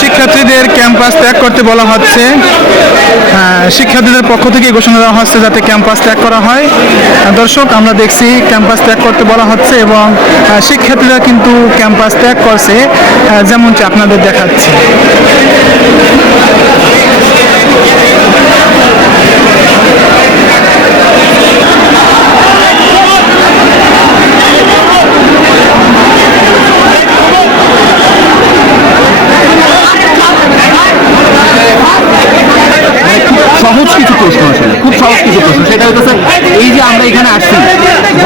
শিক্ষার্থীদের ক্যাম্পাস ত্যাগ করতে বলা হচ্ছে। আহ, শিক্ষার্থীদের পক্ষ থেকে ঘোষণা দেওয়া হচ্ছে যাতে ক্যাম্পাস ত্যাগ করা হয়। দর্শক আমরা দেখছি ক্যাম্পাস ত্যাগ করতে বলা হচ্ছে এবং শিক্ষার্থীরা কিন্তু ক্যাম্পাস ত্যাগ করছে যেমনটি আপনাদের দেখাচ্ছি। প্রশ্ন আসলে খুব সহজ কিছু প্রশ্ন। সেটা হচ্ছে এই যে আমরা এখানে আসছি,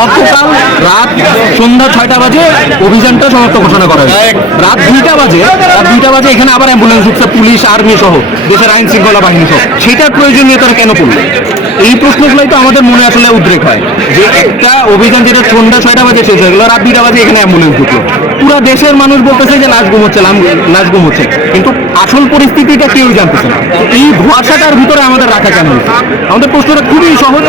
গতকাল রাত সন্ধ্যা ছয়টা বাজে অভিযানটা সমাপ্ত ঘোষণা করা হয়েছে। রাত দুইটা বাজে, রাত দুইটা বাজে এখানে আবার অ্যাম্বুলেন্স ঢুকছে, পুলিশ, আর্মি সহ, দেশের আইন শৃঙ্খলা বাহিনী সহ। সেটার প্রয়োজনীয়তা কেন পড়ল? এই প্রশ্নগুলোই তো আমাদের মনে আসলে উদ্রেক হয়। যে একটা অভিযান যেটা সন্ধ্যা ছয়টা বাজে শেষ হয়ে গেলো, রাত দুইটা বাজে এখানে অ্যাম্বুলেন্স ঢুকলো। পুরো দেশের মানুষ বলতেছে যে লাশ গুম হচ্ছে লাশ গুম হচ্ছে কিন্তু আসল পরিস্থিতিটা কেউ জানতেছে না। এই ধোয়াশাটার ভিতরে আমাদের রাখা কেন? আমাদের প্রশ্নটা খুবই সহজ,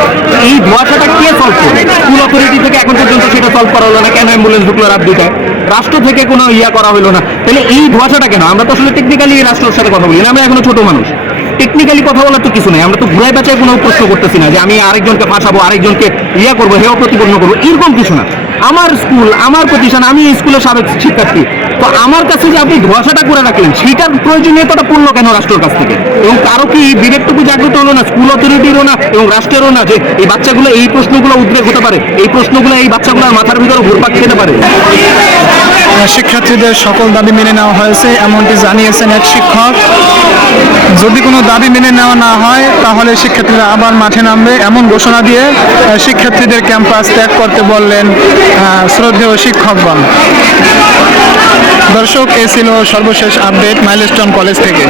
এই ধোয়াশাটা কে সলভ করবে স্কুল অথরিটি থেকে এখন পর্যন্ত সেটা সলভ করা হলো না, কেন অ্যাম্বুলেন্স ঢুকলো রাত দুটায় রাষ্ট্র থেকে কোনো ইয়া করা হলো না। তাহলে এই ধোয়াশাটা কেন? আমরা তো আসলে টেকনিক্যালি রাষ্ট্রের সাথে কথা বলি না, আমরা এখনও ছোট মানুষ। টেকনিক্যালি কথা বলার তো কিছু নাই। আমরা তো ঘুরাই বেচায় কোনো প্রশ্ন করতেছি না যে আমি আরেকজনকে ফাঁসাবো, আরেকজনকে ইয়া করব, হেয় প্রতিপন্ন করব। এরকম কিছু না। আমার স্কুল, আমার প্রতিষ্ঠান, আমি স্কুলের সাবেক শিক্ষার্থী। তো আমার কাছে যে আপনি ধোয়াশাটা করে রাখলেন, সেটার প্রয়োজনীয়তাটা পড়ল কেন রাষ্ট্রের কাছ থেকে? এবং কারও কি বিবেকটুকু জাগ্রত হলো না স্কুল অথরিটিরও না, এবং রাষ্ট্রেরও না যে এই বাচ্চাগুলো এই প্রশ্নগুলো উদ্রেক হতে পারে? এই প্রশ্নগুলো এই বাচ্চাগুলোর মাথার ভিতরে ঘুরপাক খেতে পারে? শিক্ষার্থীদের সকল দাবি মেনে নেওয়া হয়েছে, এমনটি জানিয়েছেন এক শিক্ষক। যদি কোনো দাবি মেনে নেওয়া না হয়, তাহলে শিক্ষার্থীরা আবার মাঠে নামবে। এমন ঘোষণা দিয়ে শিক্ষার্থীদের ক্যাম্পাস ত্যাগ করতে বললেন শ্রদ্ধেয় শিক্ষকগণ দর্শক, এ ছিল সর্বশেষ আপডেট মাইলস্টোন কলেজ থেকে।